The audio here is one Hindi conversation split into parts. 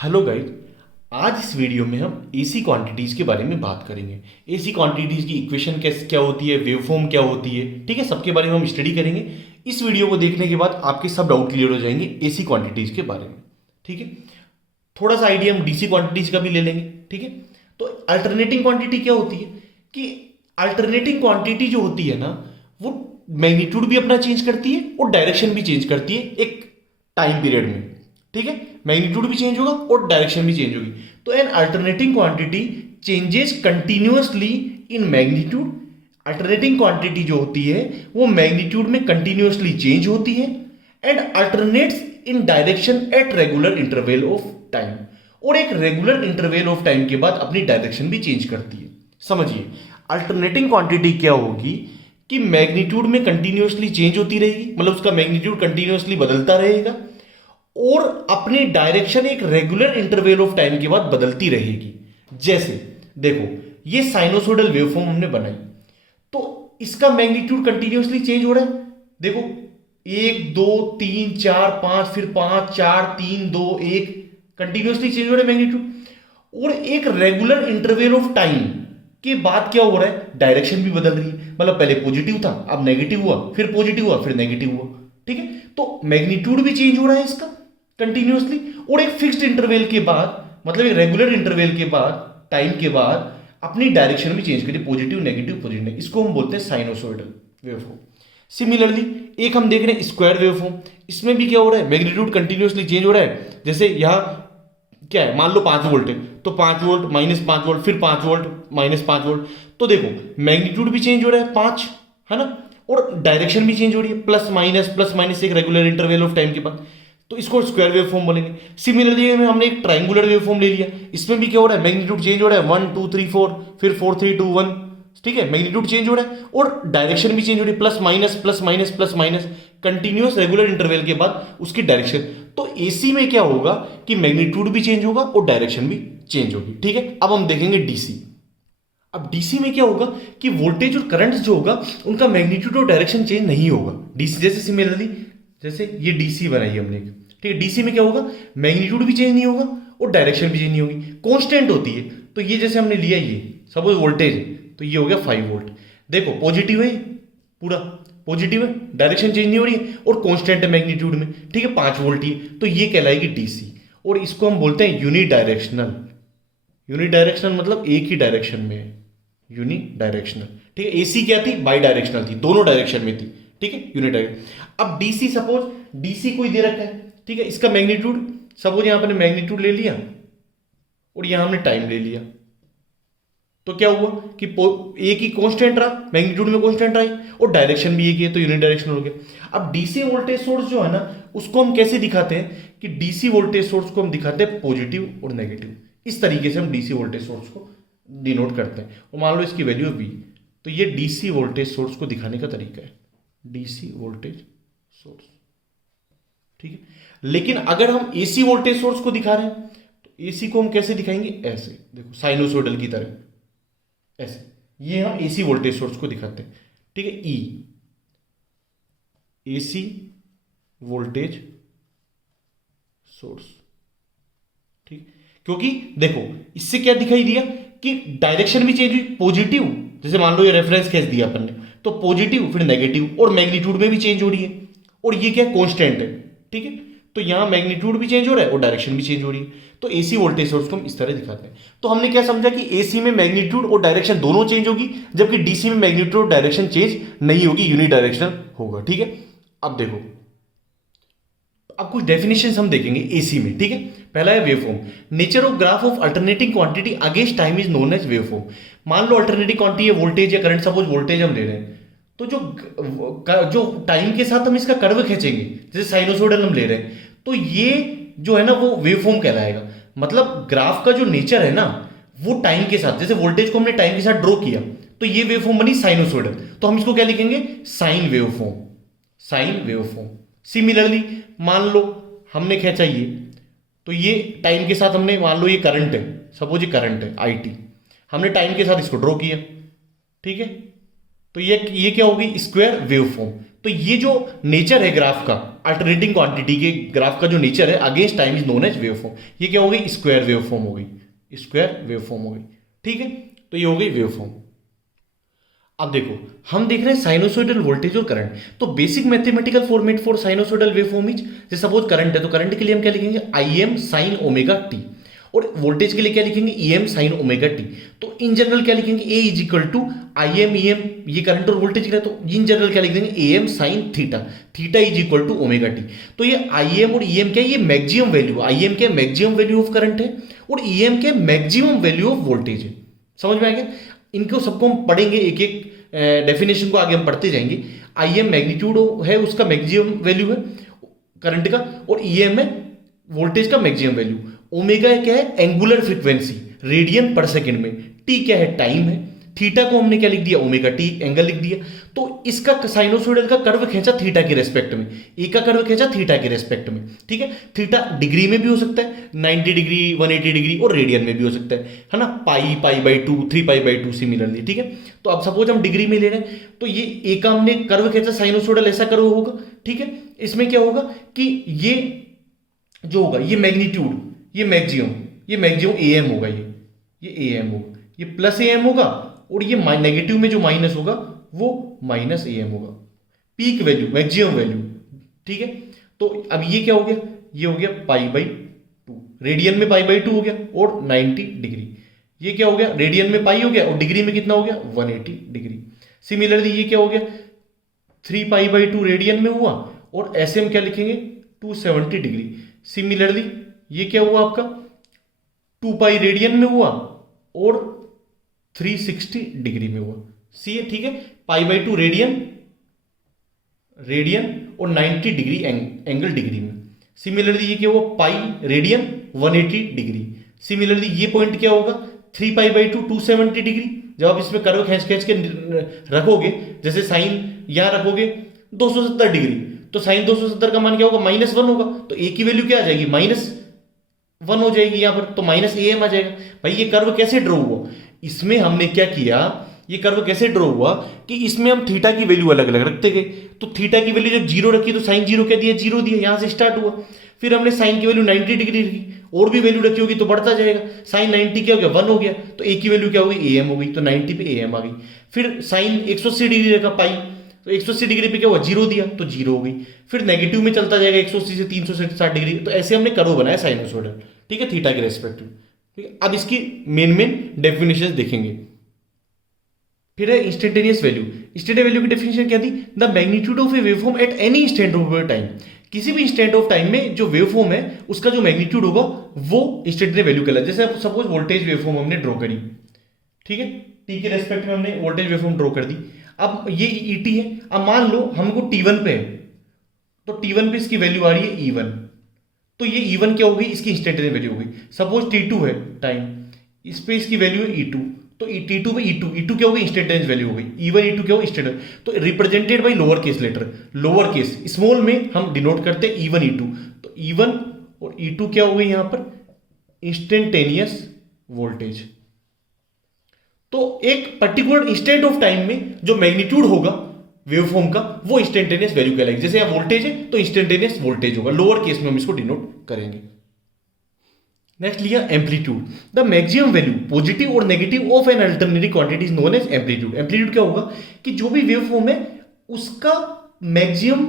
Hello guys. आज इस वीडियो में हम एसी क्वांटिटीज़ के बारे में बात करेंगे। एसी क्वांटिटीज़ की इक्वेशन कैसे क्या होती है, वेवफॉर्म क्या होती है, ठीक है, सबके बारे में हम स्टडी करेंगे। इस वीडियो को देखने के बाद आपके सब डाउट क्लियर हो जाएंगे एसी क्वांटिटीज़ के बारे में, ठीक है। थोड़ा सा आइडिया हम डीसी क्वांटिटीज़ का भी ले लेंगे, ठीक है। तो अल्टरनेटिंग क्वांटिटी क्या होती है कि अल्टरनेटिंग क्वांटिटी जो होती है ना, वो मैग्नीट्यूड भी अपना चेंज करती है और डायरेक्शन भी चेंज करती है एक टाइम पीरियड में, ठीक है। मैग्नीट्यूड भी चेंज होगा और डायरेक्शन भी चेंज होगी। तो N alternating quantity changes continuously in magnitude. Alternating quantity जो होती है वो मैग्नीट्यूड में कंटिन्यूअसली चेंज होती है and alternates in direction at regular interval of time, और एक रेगुलर इंटरवल ऑफ टाइम के बाद अपनी डायरेक्शन भी चेंज करती है। समझिए, अल्टरनेटिंग क्वांटिटी क्या होगी कि मैग्नीट्यूड में कंटिन्यूअसली चेंज होती रहेगी, मतलब उसका मैग्नीट्यूड कंटिन्यूअसली बदलता रहेगा और अपनी डायरेक्शन एक रेगुलर इंटरवल ऑफ टाइम के बाद बदलती रहेगी। जैसे देखो, ये साइनोसोडल वेवफॉर्म हमने बनाई तो इसका मैग्नीट्यूड कंटिन्यूअसली चेंज हो रहा है। देखो, 1 2 3 4 5, फिर 5 4 3 2 1, कंटिन्यूअसली चेंज हो रहा है मैग्नीट्यूड। और एक रेगुलर इंटरवल ऑफ टाइम के बाद क्या हो रहा है, डायरेक्शन भी बदल रही है। मतलब पहले पॉजिटिव था, अब नेगेटिव हुआ, फिर पॉजिटिव हुआ, फिर नेगेटिव हुआ, ठीक है। तो मैग्नीट्यूड भी चेंज हो रहा है इसका कंटिन्यूअसली, और एक फिक्स्ड इंटरवल के बाद, मतलब एक रेगुलर इंटरवल के बाद, टाइम के बाद अपनी डायरेक्शन भी चेंज करिए, पॉजिटिव नेगेटिव पॉजिटिव। इसको हम बोलते हैं साइनोसॉइडल वेवफॉर्म। सिमिलरली एक हम देख रहे हैं स्क्वायर वेवफॉर्म। इसमें भी क्या हो रहा है, मैग्नीट्यूड कंटिन्यूअसली चेंज हो रहा है। जैसे यहाँ क्या है, मान लो 5 वोल्ट है, तो 5 वोल्ट माइनस 5 वोल्ट, फिर 5 वोल्ट माइनस 5 वोल्ट। तो देखो, मैग्नीट्यूड भी चेंज हो रहा है 5, है ना, और डायरेक्शन भी चेंज हो रही है, प्लस माइनस एक रेगुलर इंटरवल ऑफ टाइम के बाद। तो इसको स्क्वायर वेवफॉर्म बोलेंगे। सिमिलरली हमने एक ट्रायंगुलर वेवफॉर्म ले लिया, इसमें भी क्या हो रहा है, मैग्नीट्यूड चेंज हो रहा है 1 2 3 4, फिर 4 3 2 1, ठीक है। मैग्नीट्यूड चेंज हो रहा है और डायरेक्शन भी चेंज हो रही है, plus minus continuous regular interval के बाद उसकी डायरेक्शन। तो एसी में क्या होगा कि मैग्नीट्यूड भी चेंज होगा और डायरेक्शन भी चेंज होगी, ठीक है। अब हम देखेंगे डीसी। अब डीसी में क्या होगा कि वोल्टेज और करंट जो होगा उनका मैग्नीट्यूड और डायरेक्शन चेंज नहीं होगा। डीसी जैसे सिमिलरली, जैसे ये डीसी बनाई हमने, ठीक है। डीसी में क्या होगा, मैग्नीट्यूड भी चेंज नहीं होगा और डायरेक्शन भी चेंज नहीं होगी, कांस्टेंट होती है। तो ये जैसे हमने लिया, ये सपोज वोल्टेज, तो ये हो गया 5 वोल्ट। देखो पॉजिटिव है, पूरा पॉजिटिव है, डायरेक्शन चेंज नहीं हो रही है और कांस्टेंट है मैग्नीट्यूड में, ठीक है, 5 वोल्ट ही। तो ये कहलाएगी डीसी, और इसको हम बोलते हैं यूनिडायरेक्शनल। यूनिडायरेक्शनल मतलब एक ही डायरेक्शन में है, यूनिडायरेक्शनल, ठीक है। एसी क्या थी, बाई डायरेक्शनल थी, दोनों डायरेक्शन में थी, ठीक है, यूनिडायरेक्शनल। अब डीसी, सपोज डीसी कोई दे रखा है, ठीक है, इसका मैग्नीट्यूड, सपोज यहां पर मैग्नीट्यूड ले लिया और यहां हमने टाइम ले लिया, तो क्या हुआ कि एक ही कांस्टेंट रहा, मैग्नीट्यूड में कांस्टेंट आई और डायरेक्शन भी एक ही है, तो यूनिडायरेक्शनल हो गया। अब डीसी वोल्टेज सोर्स जो है ना, उसको हम कैसे दिखाते हैं कि डीसी वोल्टेज सोर्स को हम दिखाते हैं पॉजिटिव और नेगेटिव। इस तरीके से हम डीसी वोल्टेज सोर्स को डिनोट करते हैं। और मान लो इसकी वैल्यू है वी, तो ये डीसी वोल्टेज सोर्स को दिखाने का तरीका है, डीसी वोल्टेज सोर्स, ठीक है। लेकिन अगर हम एसी वोल्टेज सोर्स को दिखा रहे हैं तो एसी को हम कैसे दिखाएंगे, ऐसे देखो, साइनोसॉइडल की तरह, ऐसे। ये हम एसी वोल्टेज सोर्स को दिखाते हैं, ठीक है, ई, एसी वोल्टेज सोर्स, ठीक। क्योंकि देखो, इससे क्या दिखाई दिया कि डायरेक्शन भी चेंज हुई, पॉजिटिव, जैसे मान लो ये रेफरेंस खींच दिया अपन ने, तो पॉजिटिव फिर नेगेटिव, और मैग्नीट्यूड में भी चेंज हो रही है, और ये क्या कांस्टेंट है, ठीक है। तो यहां मैग्नीट्यूड भी चेंज हो रहा है और डायरेक्शन भी चेंज हो रही है। तो एसी वोल्टेज सोर्स को हम इस तरह दिखाते हैं। तो हमने क्या समझा कि एसी में मैग्नीट्यूड और डायरेक्शन दोनों चेंज होगी, जबकि डीसी में मैग्नीट्यूड और डायरेक्शन चेंज नहीं होगी, यूनिडायरेक्शनल होगा, ठीक है। अब देखो, अब कुछ डेफिनेशंस हम देखेंगे एसी में, ठीक है। पहला है waveform. Nature of graph of alternating quantity against time is known as waveform. मान लो अल्टरनेटिंग क्वांटिटी है वोल्टेज या करंट, सपोज वोल्टेज हम ले रहे हैं, तो जो टाइम के साथ हम इसका कर्व खींचेंगे, जैसे साइनोसॉइडल हम ले रहे हैं, तो ये जो है ना वो वेवफॉर्म कहलाएगा। मतलब ग्राफ का जो नेचर है ना, वो टाइम के साथ, जैसे वोल्टेज को हमने टाइम के साथ ड्रॉ किया तो ये वेवफॉर्म बनी साइनोसॉइडल, तो हम इसको क्या लिखेंगे, sine waveform, sine waveform. Similarly मान लो हमने खींचा ये, तो ये टाइम के साथ हमने, मान लो ये करंट है, सपोज ये करंट है IT, हमने टाइम के साथ इसको ड्रॉ किया, ठीक है। तो ये क्या होगी, स्क्वायर वेवफॉर्म। तो ये जो नेचर है ग्राफ का, अल्टरनेटिंग क्वांटिटी के ग्राफ का जो नेचर है against time is known as waveform. ये क्या हो गई? स्क्वायर वेवफॉर्म हो गई, स्क्वायर वेवफॉर्म हो गई। ठीक है, तो ये हो गई वेवफॉर्म। अब देखो हम देख रहे हैं साइनोसॉइडल वोल्टेज और करंट। तो basic mathematical format for sinusoidal waveform is, जैसे सपोज करंट है तो करंट के लिए हम क्या लिखेंगे? I M sine omega T. और वोल्टेज के लिए क्या लिखेंगे? E M sine omega T. तो इन जनरल क्या लिखेंगे? A is equal to I M E M, ये करंट और वोल्टेज के लिए, तो इन जनरल क्या लिख देंगे? A M sign theta, theta is equal to omega T. तो ये आई एम और ई एम क्या है? ये मैक्सिमम वैल्यू, आई एम क्या मैक्सिमम वैल्यू ऑफ करंट है और ई एम क्या मैक्सिमम वैल्यू ऑफ वोल्टेज है। समझ में आ गया? इनको सबको हम पढ़ेंगे, एक एक डेफिनेशन को आगे हम पढ़ते जाएंगे। आई एम मैग्नीट्यूड है, उसका मैक्सिमम वैल्यू है करंट का, और ई एम है वोल्टेज का मैक्सिमम वैल्यू। ओमेगा क्या है? एंगुलर फ्रीक्वेंसी, रेडियन पर सेकंड में। टी क्या है? टाइम है। थीटा को हमने क्या लिख दिया? ओमेगा टी एंगल लिख दिया। तो इसका साइनोसॉइडल का कर्व खींचा थीटा के रेस्पेक्ट में, ए का कर्व खींचा थीटा के रेस्पेक्ट में। ठीक है, थीटा डिग्री में भी हो सकता है, 90 डिग्री, 180 डिग्री, और रेडियन में भी हो सकता है ना? Pi, pi by 2, 3 pi by 2 similarly. ठीक है, तो अब सपोज हम डिग्री में ले रहे हैं, तो ये ए का हमने कर्व खींचा साइनोसॉइडल, ऐसा कर्व होगा। ठीक है, इसमें क्या होगा कि ये जो होगा ये मैग्नीट्यूड, ये मैक्सिमम ए एम होगा, ये ए एम होगा, ये प्लस ए एम होगा, और ये नेगेटिव में जो माइनस होगा वो माइनस ए एम होगा। Peak value, maximum value. ठीक है, तो अब ये क्या हो गया? ये हो गया पाई बाई 2, रेडियन में पाई बाई 2 हो गया, और 90 डिग्री। ये क्या हो गया? रेडियन में पाई हो गया, और डिग्री में कितना हो गया? 180 डिग्री। सिमिलरली ये क्या हो गया? 3 पाई बाई 2 रेडियन में हुआ, और ऐसे हम क्या लिखेंगे? 270 डिग्री। सिमिलरली ये क्या हुआ आपका? 2 पाई रेडियन में हुआ, और 360 डिग्री में हुआ। सी है, ठीक है, पाई बाई 2 रेडियन और 90 डिग्री एंगल डिग्री में। सिमिलरली ये क्या हुआ? Pi radian 180 degree. सिमिलरली ये पॉइंट क्या होगा? 3 पाई बाई 2 270 डिग्री। जब आप इसमें कर्व खींच खींच के रखोगे, जैसे साइन यहां रखोगे 270 डिग्री, तो साइन 270 का मान क्या होगा? -1 होगा। तो ए की वैल्यू क्या आ जाएगी? -1 हो जाएगी यहां पर, तो माइनस ए एम आ जाएगा। भाई ये कर्व कैसे ड्रॉ हुआ? इसमें हमने क्या किया, ये कर्व कैसे ड्रॉ हुआ कि इसमें हम थीटा की वैल्यू अलग अलग रखते गए। तो थीटा की वैल्यू जब 0 रखी तो साइन 0 क्या दिया? 0 दिया, यहां से स्टार्ट हुआ। फिर हमने साइन की वैल्यू 90 डिग्री रखी, और भी वैल्यू रखी होगी तो बढ़ता जाएगा। साइन 90 क्या हो गया? 1 हो गया, तो ए की वैल्यू क्या हो गई? ए एम हो गई, तो 90 पे ए एम आ गई। फिर साइन 180 डिग्री रखा पाई, तो 180 डिग्री पे क्या हुआ? 0 दिया, तो 0 हो गई। फिर नेगेटिव में चलता जाएगा 180 से 360 डिग्री। तो ऐसे हमने कर्व बनाया साइनोसॉइडल, ठीक है, थीटा के रेस्पेक्ट में। ठीक है, अब इसकी मेन डेफिनेशन देखेंगे। फिर है इंस्टेंटेनियस वैल्यू। इंस्टेंटेनियस वैल्यू की डेफिनेशन क्या थी? The magnitude of A waveform at any instant of time. किसी भी इंस्टेंट ऑफ टाइम में जो वेवफॉर्म है उसका जो मैग्नीट्यूड होगा वो इंस्टेंटेनियस वैल्यू कहलाता है। जैसे सपोज वोल्टेज वेवफॉर्म हमने ड्रॉ करी, ठीक है, टी के रेस्पेक्ट में हमने वोल्टेज वेवफॉर्म ड्रॉ कर दी। अब ये ईटी है, अब मान लो हमको टी1 पे है, तो टी1 पे इसकी वैल्यू आ रही है ई1, तो ये ई1 क्या होगी? इसकी इंस्टेंटेनियस वैल्यू होगी। सपोज टी2 है टाइम, इस पे इसकी वैल्यू है ई2, तो टी2 पे ई2 क्या होगी? इंस्टेंटेनियस वैल्यू हो गई। ई1 ई2 क्या होगी? इंस्टेंटेनियस। तो represented by lower case letter, lower case small में हम डिनोट करते हैं ई1 ई2। तो ई1 और ई2 क्या हो गई यहां पर? Instantaneous voltage. तो एक पर्टिकुलर इंस्टेंट ऑफ टाइम में जो मैग्नीट्यूड होगा वेवफॉर्म का वो इंस्टेंटेनियस वैल्यू कहलाएगी। जैसे यहां वोल्टेज है तो इंस्टेंटेनियस वोल्टेज होगा, लोअर केस में हम इसको डिनोट करेंगे। नेक्स्ट लिया amplitude. The maximum value positive और negative of an alternative quantity is known as amplitude. Amplitude क्या होगा कि जो भी वेवफॉर्म है उसका मैक्सिमम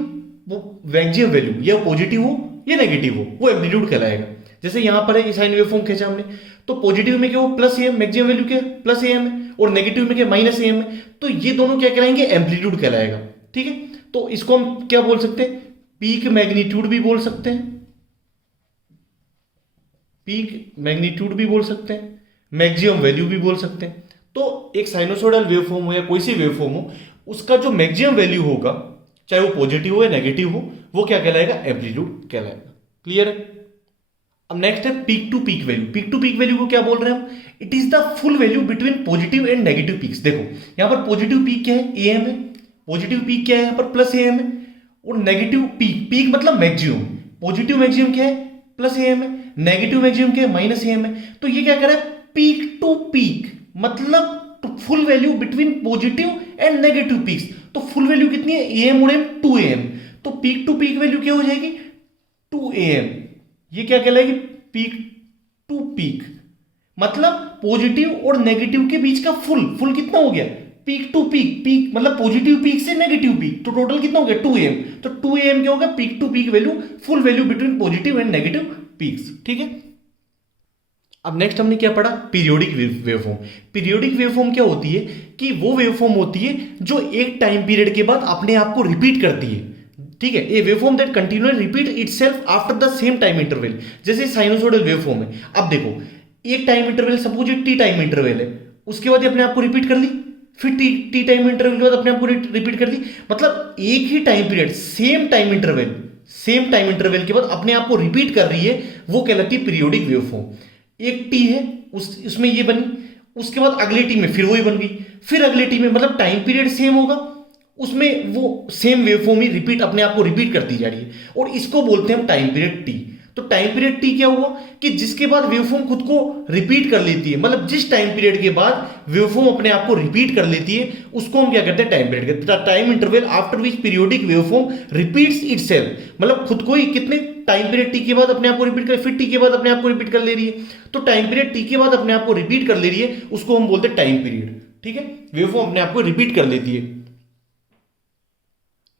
वैल्यू या पॉजिटिव हो या नेगेटिव हो वो एम्पलीट्यूड कहलाएगा। जैसे यहां पर है साइन वेवफॉर्म खींचा हमने, तो पॉजिटिव में क्या हो? Plus A M, maximum value क्या प्लस ए एम है, और नेगेटिव में क्या माइनस ए एम है। तो ये दोनों क्या कहलाएंगे? एम्पलीट्यूड कहलाएगा। ठीक है, तो इसको हम क्या बोल सकते हैं? पीक मैग्नीट्यूड भी बोल सकते हैं, पीक मैग्नीट्यूड भी बोल सकते हैं, मैक्सिमम वैल्यू भी बोल सकते हैं। तो एक साइनोसॉइडल वेवफॉर्म हो या कोई सी वेवफॉर्म हो, उसका जो मैक्सिमम वैल्यू होगा चाहे वो पॉजिटिव हो या नेगेटिव हो, वो क्या कहलाएगा? एम्पलीट्यूड कहलाएगा। क्लियर है? अब नेक्स्ट है peak to peak value. Peak to peak value को क्या बोल रहे हैं हम? It is the full value between positive and negative peaks. देखो यहां पर पॉजिटिव पीक क्या है? ए एम है। पॉजिटिव पीक क्या है? यहां पर प्लस ए एम है। और नेगेटिव पीक, पीक मतलब मैक्सिमम, पॉजिटिव मैक्सिमम क्या है? प्लस ए एम है। नेगेटिव मैक्सिमम क्या है? माइनस ए एम है। तो ये क्या कर रहा है? पीक टू पीक मतलब full value between positive and negative peaks. तो फुल वैल्यू कितनी है, AM और M 2 AM। तो पीक टू पीक वैल्यू क्या हो जाएगी, 2 AM। ये क्या कहलाएगी, पीक टू पीक, मतलब पॉजिटिव और नेगेटिव के बीच का फुल कितना हो गया, पीक टू पीक मतलब पॉजिटिव पीक से नेगेटिव पीक, तो टोटल कितना हो गया 2 AM। तो 2 AM क्या होगा, peak to peak value, full value between positive and negative peaks. ठीक है, अब नेक्स्ट हमने क्या पढ़ा, पीरियोडिक वेवफॉर्म। पीरियोडिक वेवफॉर्म क्या होती है कि वो वेवफॉर्म होती है जो एक टाइम पीरियड के बाद अपने आप को रिपीट करती है। ठीक है, a waveform that continuously repeat itself after the same time interval, जैसे साइनसोइडल वेवफॉर्म है। अब देखो, एक time interval, suppose T time interval है, उसके बाद अपने आप को रिपीट कर ली, फिर टी टाइम इंटरवल के बाद अपने आप को रिपीट कर दी, मतलब एक ही time period, same time interval के बाद अपने आप को रिपीट कर रही है, वो कहलाती है पीरियोडिक वेवफॉर्म। एक टी है, उसमें ये बनी, उसके बाद अगले टी में फिर वही बन गई, फिर अगले टी में, मतलब टाइम पीरियड सेम होगा, उसमें वो सेम वेवफॉर्म ही रिपीट, अपने आप को रिपीट करती जा रही है, और इसको बोलते हैं हम टाइम पीरियड टी। तो टाइम पीरियड टी क्या हुआ कि जिसके बाद वेवफॉर्म खुद को रिपीट कर लेती है, मतलब जिस टाइम पीरियड के बाद वेवफॉर्म अपने आप को रिपीट कर लेती है, उसको हम क्या कहते हैं, टाइम पीरियड कहते हैं। Time interval after which periodic waveform repeats itself, मतलब खुद को ही कितने टाइम पीरियड टी के बाद अपने आप को रिपीट कर, फिर टी के बाद अपने आप को रिपीट कर ले रही है। तो टाइम पीरियड टी के बाद अपने आप को रिपीट कर ले रही है, उसको हम बोलते हैं टाइम पीरियड। ठीक है, वेवफॉर्म अपने आप को रिपीट कर लेती है।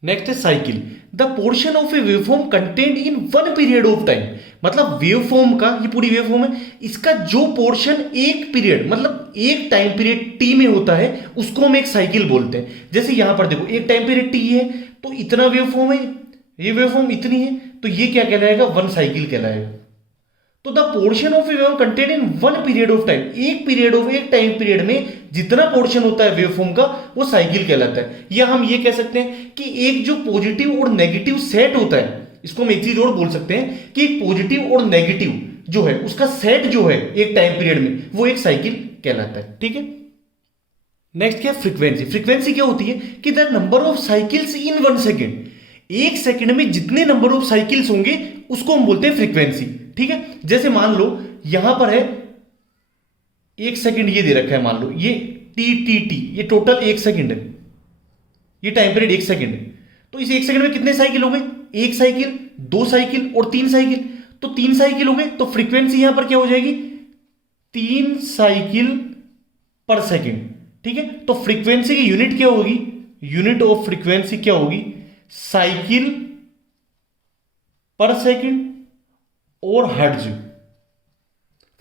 नेक्स्ट है cycle, the portion of A waveform contained in one period of time, मतलब वेवफॉर्म का, ये पूरी वेवफॉर्म है, इसका जो पोर्शन एक पीरियड, मतलब एक टाइम पीरियड टी में होता है, उसको हम एक साइकिल बोलते हैं। जैसे यहां पर देखो, एक टाइम पीरियड टी है तो इतना वेवफॉर्म है, ये वेवफॉर्म इतनी है, तो ये क्या कहलाएगा, वन साइकिल कहलाएगा। तो the portion of A waveform contained in one period of time, एक टाइम पीरियड में जितना पोर्शन होता है वेवफॉर्म का, वो साइकिल कहलाता है। या हम ये कह सकते हैं कि एक जो पॉजिटिव और नेगेटिव सेट होता है, इसको हम एक चीज और बोल सकते हैं कि एक पॉजिटिव और नेगेटिव जो है उसका सेट जो है एक टाइम पीरियड में, वो एक साइकिल कहलाता है। ठीक है, नेक्स्ट क्या, फ्रीक्वेंसी। फ्रीक्वेंसी क्या होती है कि the number of cycles in 1 second, एक सेकंड में जितने नंबर ऑफ साइकिल्स होंगे उसको हम बोलते हैं फ्रीक्वेंसी। ठीक है, जैसे मान लो यहां पर है 1 सेकंड ये दे रखा है, मान लो ये टी, ये टोटल 1 सेकंड है, ये टाइम पीरियड 1 सेकंड है। तो इस 1 सेकंड में कितने साइकिल हो गए, 1 साइकिल, 2 साइकिल और 3 साइकिल, तो 3 साइकिल हो गए। तो फ्रीक्वेंसी यहां पर क्या हो जाएगी, 3 साइकिल पर सेकंड। ठीक है, तो फ्रीक्वेंसी की यूनिट क्या होगी, यूनिट ऑफ फ्रीक्वेंसी क्या होगी, साइकिल पर सेकंड और हर्ट्ज।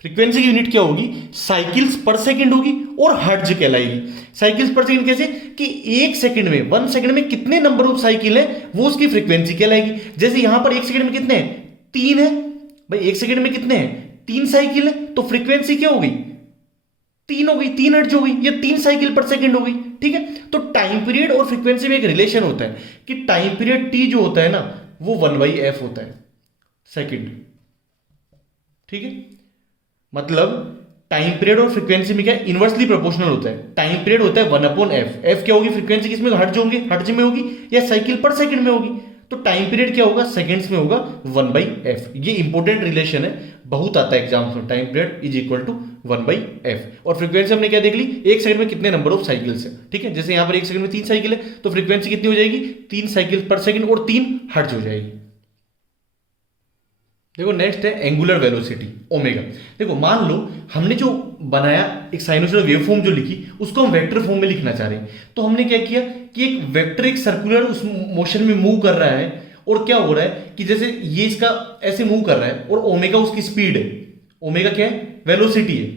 फ्रीक्वेंसी की यूनिट क्या होगी, साइकिल्स पर सेकंड होगी और हर्ट्ज कहलाएगी। साइकिल्स पर सेकंड कैसे कि 1 सेकंड में, 1 सेकंड में कितने नंबर ऑफ साइकिल है, वो उसकी फ्रीक्वेंसी कहलाएगी। जैसे यहां पर 1 सेकंड में कितने हैं, 3 है भाई, 1 सेकंड में कितने हैं, 3 साइकिल है, तो फ्रीक्वेंसी क्या हो गई, 3 हो गई, 3 हर्ट्ज हो गई, या 3 साइकिल पर सेकंड हो गई। ठीक है, तो टाइम पीरियड और फ्रीक्वेंसी में एक रिलेशन होता है कि टाइम पीरियड टी जो होता है ना, वो 1/f होता है सेकंड। ठीक है, मतलब टाइम पीरियड और फ्रीक्वेंसी में क्या इनवर्सली प्रोपोर्शनल होता है। टाइम पीरियड होता है 1/f, f क्या होगी, फ्रीक्वेंसी किसमें, हर्ट्ज होंगे, हर्ट्ज में होगी, या साइकिल पर सेकंड में होगी। तो टाइम पीरियड क्या होगा, सेकंड्स में होगा, 1/f। ये इंपॉर्टेंट रिलेशन है, बहुत आता है एग्जाम्स में, time period is equal to 1/f। और फ्रीक्वेंसी हमने क्या देख ली, 1 सेकंड में कितने नंबर ऑफ साइकिल्स है। ठीक है, जैसे यहां पर 1 सेकंड में 3 साइकिल है, तो फ्रीक्वेंसी कितनी हो जाएगी, 3 साइकिल पर सेकंड और 3 हर्ट्ज हो जाएगी। देखो नेक्स्ट है एंगुलर वेलोसिटी, ओमेगा। देखो मान लो हमने जो बनाया एक साइनसॉइडल वेवफॉर्म जो लिखी, उसको हम वेक्टर फॉर्म में लिखना चाह रहे हैं। तो हमने क्या किया कि एक वेक्टर एक सर्कुलर उस मोशन में मूव कर रहा है, और क्या हो रहा है कि जैसे ये इसका ऐसे मूव कर रहा है, और ओमेगा उसकी स्पीड है, ओमेगा क्या है, वेलोसिटी है।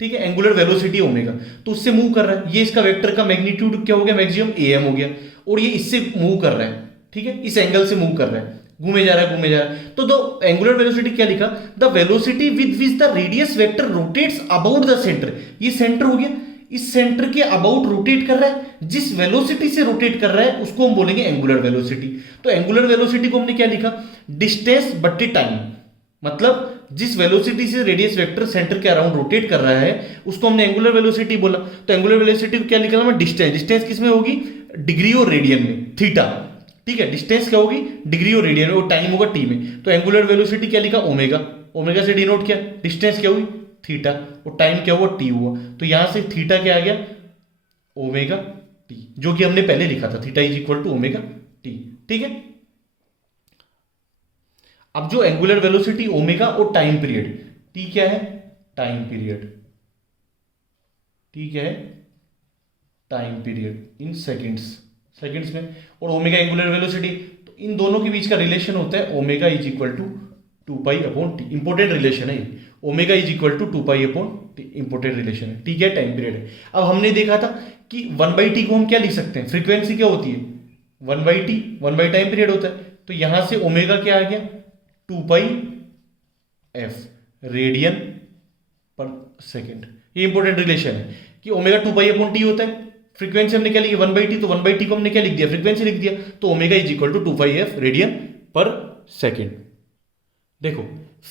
ठीक है, एंगुलर वेलोसिटी ओमेगा, तो उससे मूव कर रहा है। ये इसका वेक्टर का मैग्नीट्यूड क्या हो गया, मैक्सिमम am हो गया, और ये इससे मूव कर रहा है। ठीक है, इस एंगल से मूव कर रहा है, घूमे जा रहा है। तो द एंगुलर वेलोसिटी क्या लिखा, the velocity with which the radius vector rotates about the centre. ये सेंटर हो गया, इस सेंटर के अबाउट रोटेट कर रहा है, जिस वेलोसिटी से रोटेट कर रहा है उसको हम बोलेंगे एंगुलर वेलोसिटी। तो एंगुलर वेलोसिटी को हमने क्या लिखा, डिस्टेंस बट्टे टाइम, मतलब जिस वेलोसिटी से रेडियस वेक्टर सेंटर के अराउंड रोटेट कर रहा है उसको हमने एंगुलर वेलोसिटी बोला। तो एंगुलर वेलोसिटी को क्या लिखा मैं, डिस्टेंस। डिस्टेंस किसमें होगी, डिग्री और रेडियन में, थीटा। ठीक है, डिस्टेंस क्या होगी, डिग्री और रेडियन में, और टाइम होगा टी में। तो एंगुलर वेलोसिटी क्या लिखा, ओमेगा। ओमेगा से डिनोट किया, डिस्टेंस क्या हुई, थीटा, और टाइम क्या हुआ, टी हुआ, तो यहां से थीटा क्या आ गया, ओमेगा टी, जो कि हमने पहले लिखा था, theta is equal to omega t. ठीक है, अब जो एंगुलर वेलोसिटी ओमेगा और टाइम पीरियड, टी क्या है, टाइम पीरियड, टी क्या है, टाइम पीरियड इन सेकंड्स में, और ओमेगा एंगुलर वेलोसिटी, तो इन दोनों के बीच का रिलेशन होता है omega is equal to 2 pi upon t. Important relation है ये, omega is equal to 2 pi upon t, important relation है। ठीक है, टाइम पीरियड है। अब हमने देखा था कि 1/t को हम क्या लिख सकते हैं, फ्रीक्वेंसी क्या होती है, 1/t, 1 टाइम पीरियड होता है, तो यहां से ओमेगा क्या आ गया, 2 पाई एफ रेडियन पर सेकेंड। ये इंपॉर्टेंट रिलेशन है कि ओमेगा 2 पाई अपॉन टी होता है, फ्रीक्वेंसी हमने क्या लिखी 1/t, तो 1/t को हमने क्या लिख दिया, फ्रीक्वेंसी लिख दिया, तो omega is equal to 2 pi f radian पर सेकेंड। देखो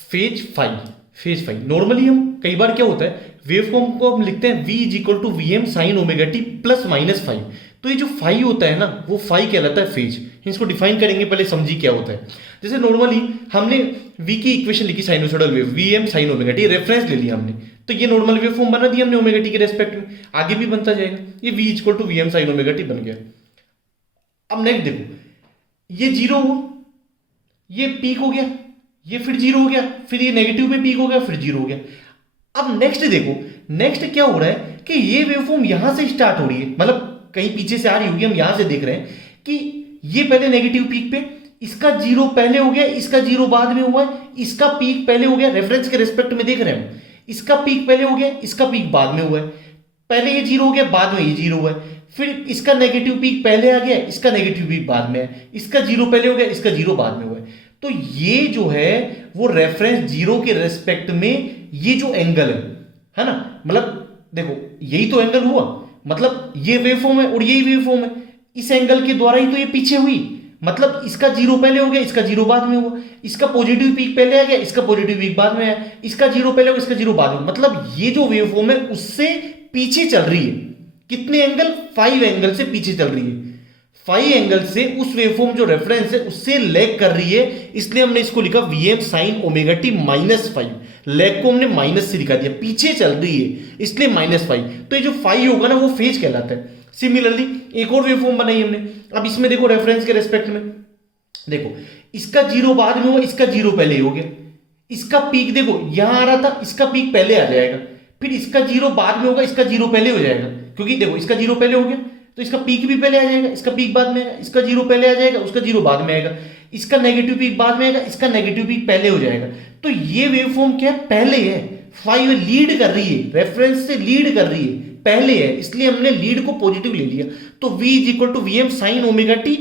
फेज फाई नॉर्मली हम कई बार क्या होता है, वेव फॉर्म को हम लिखते हैं v is equal to VM sine omega t plus minus five, तो ये जो फाई होता है ना, वो फाई कहलाता है फेज। इसको डिफाइन करेंगे, पहले समझिए क्या होता है। जैसे नॉर्मली हमने v की इक्वेशन लिखी sinusoidal wave, VM sine omega T, reference ले लिया हमने, तो ये नॉर्मल वेव फॉर्म बना दिया हमने ओमेगा टी के रेस्पेक्ट में, आगे भी बनता जाएगा, ये v equal to VM sine omega t बन गया। अब नेक्स्ट देखो, ये जीरो हो, ये पीक हो गया, ये फिर जीरो हो गया, फिर ये नेगेटिव में पीक हो गया, फिर जीरो हो गया। अब नेक्स्ट देखो, नेक्स्ट क्या हो रहा है कि ये वेवफॉर्म यहां से स्टार्ट हो रही है, मतलब कहीं पीछे से आ रही होगी, हम यहां से देख रहे हैं कि ये पहले नेगेटिव पीक पे, इसका जीरो पहले हो गया, इसका जीरो बाद में हुआ है, इसका पीक पहले हो गया, रेफरेंस के रिस्पेक्ट में देख रहे हैं, इसका पीक पहले हो गया, इसका पीक बाद में हुआ है, पहले ये जीरो हो गया, बाद में ये जीरो हुआ है, फिर इसका नेगेटिव पीक पहले आ गया, इसका नेगेटिव पीक बाद में है, इसका जीरो पहले हो गया, इसका जीरो बाद में हुआ है। तो ये जो है वो रेफरेंस जीरो के रेस्पेक्ट में ये जो एंगल है ना, मतलब देखो यही तो एंगल हुआ, मतलब ये वेवफॉर्म है और यही वेवफॉर्म है, इस एंगल के द्वारा ही तो ये पीछे हुई, मतलब इसका जीरो पहले हो गया, इसका जीरो बाद में हुआ, इसका पॉजिटिव पीक पहले आ गया, इसका पॉजिटिव पीक बाद में आया, इसका जीरो पहले हो गया, इसका जीरो बाद में, मतलब ये जो वेवफॉर्म है उससे पीछे चल रही है। कितने एंगल, 5 एंगल से पीछे चल रही है, 5 एंगल से उस वेवफॉर्म जो रेफरेंस है उससे लैग कर रही है, इसलिए हमने इसको लिखा VM sine omega t -5, lag को हमने माइनस से लिखा दिया, पीछे चल रही है इसलिए -5, तो ये जो 5 होगा ना वो फेज कहलाता है। सिमिलरली एक और वेवफॉर्म बनाई हमने, अब इसमें देखो रेफरेंस के रेस्पेक्ट में देखो, इसका जीरो बाद में हुआ, इसका जीरो पहले ही हो गया, इसका पीक देखो यहां आ रहा था, इसका पीक पहले आ जाएगा, फिर इसका जीरो बाद में होगा, इसका जीरो पहले हो जाएगा, क्योंकि देखो इसका जीरो पहले हो गया तो इसका पीक भी पहले आ जाएगा, इसका पीक बाद में आएगा, इसका जीरो पहले आ जाएगा, उसका जीरो बाद में आएगा, इसका नेगेटिव पीक बाद में आएगा, इसका नेगेटिव पीक पहले हो जाएगा। तो ये वेवफॉर्म क्या है, पहले है, 5 लीड कर रही है, रेफरेंस से लीड कर रही है, पहले है, इसलिए हमने लीड को पॉजिटिव ले लिया, तो v is equal to VM sine omega t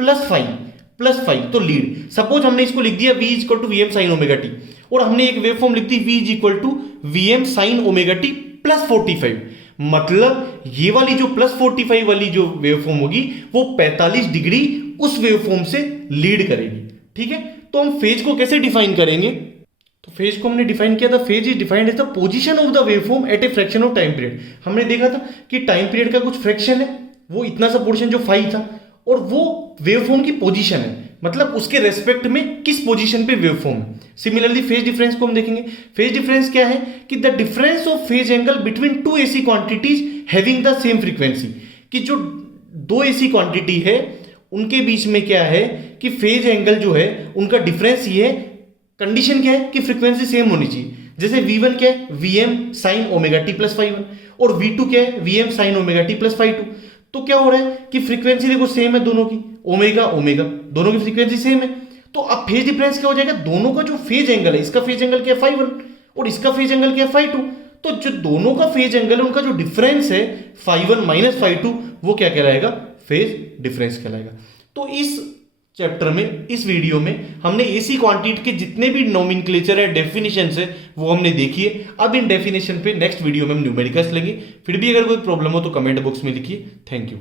+5 तो लीड। सपोज हमने इसको लिख दिया v is equal to VM sine omega T, और हमने एक वेवफॉर्म लिख दी v is equal to VM sine omega t +45, मतलब ये वाली जो +45 वाली जो वेवफॉर्म होगी वो 45 डिग्री उस वेवफॉर्म से लीड करेगी। ठीक है, तो हम फेज को कैसे डिफाइन करेंगे, तो फेज को हमने डिफाइन किया था, phase is defined as the position of the waveform at a fraction of time period. हमने देखा था कि टाइम पीरियड का कुछ फ्रैक्शन है, वो इतना सा पोर्शन जो 5 था, और वो वेवफॉर्म की पोजीशन है, मतलब उसके रेस्पेक्ट में किस पोजीशन पे वेवफॉर्म है। सिमिलरली फेज डिफरेंस को हम देखेंगे, फेज डिफरेंस क्या है कि the difference of phase angle between 2 AC quantities having the same frequency, कि जो 2 एसी क्वांटिटी है उनके बीच में क्या है कि फेज एंगल जो है उनका डिफरेंस ये है, कंडीशन क्या है कि फ्रीक्वेंसी सेम होनी चाहिए। जैसे v1 क्या है, वीएम साइन ओमेगा टी +5, और v2 क्या है, वीएम साइन ओमेगा टी +5। तो क्या हो रहा है कि फ्रीक्वेंसी देखो सेम है दोनों की, ओमेगा ओमेगा दोनों की फ्रीक्वेंसी सेम है, तो अब फेज डिफरेंस क्या हो जाएगा, दोनों का जो फेज एंगल है, इसका फेज एंगल क्या है ∅1 और इसका फेज एंगल क्या है ∅2, तो जो दोनों का फेज एंगल है उनका जो डिफरेंस है ∅1 - ∅2 वो क्या कहलाएगा, फेज डिफरेंस कहलाएगा। तो इस चैप्टर में, इस वीडियो में हमने एसी क्वांटिटी के जितने भी नोमेनक्लेचर है, डेफिनेशन है, वो हमने देखी है। अब इन डेफिनेशन पे नेक्स्ट वीडियो में हम न्यूमेरिकल्स लेंगे। फिर भी अगर कोई प्रॉब्लम हो तो कमेंट बॉक्स में लिखिए। Thank you.